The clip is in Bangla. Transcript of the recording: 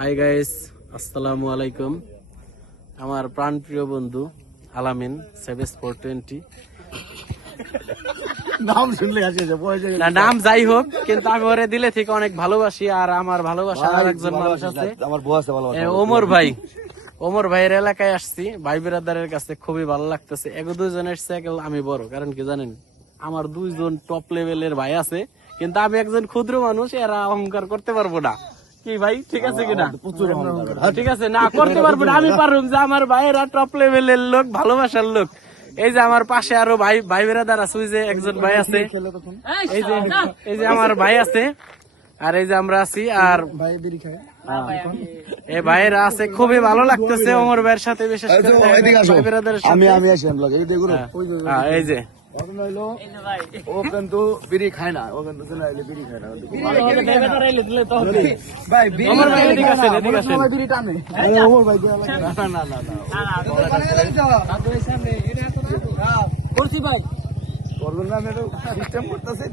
হাই গাইস, আসসালামু আলাইকুম। আমার প্রাণপ্রিয় বন্ধু আলামিন 7420 নাম শুনলে আসে না, নাম যাই হোক, কিন্তু আমি ওরে দিলে থেকে অনেক ভালোবাসি। আর আমার ভালোবাসা আর একজন মানুষ আছে, আমার বউ আছে ভালো ওমর ভাই। ওমর ভাইয়ের এলাকায় আসছি, ভাই বিরাদারের কাছে খুবই ভালো লাগতেছে। এগো দুইজন এসছে, আমি বড়, কারণ কি জানেন, আমার দুইজন টপ লেভেলের ভাই আছে, কিন্তু আমি একজন ক্ষুদ্র মানুষ, এরা অহংকার করতে পারবো না। কি ভাই, ঠিক আছে কিনা? প্রচুর ঠিক আছে, না করতে পারবো না, আমি পারুম যে আমার ভাইয়েরা টপ লেভেলের লোক, ভালোবাসার লোক। এই যে আমার পাশে আরো ভাই বেরাদার আছে, ওই যে একজন ভাই আছে, এই যে আমার ভাই আছে, আর এই যে আমরা আছি, আর এই ভাইয়েরা আছে। খুবই ভালো লাগতেছে ওমর ভাইয়ের সাথে, বিশেষ করে ভাই বেরাদারের সাথে। আমি আসি এই যে ও কিন্তু বিড়ি খায় না, ও কিন্তু বিড়ি খায় না। ওমর ভাই এদিকে আসেন, এদিকে আসেন। ওমর ভাই করছি ভাই, সিস্টেম করতেছে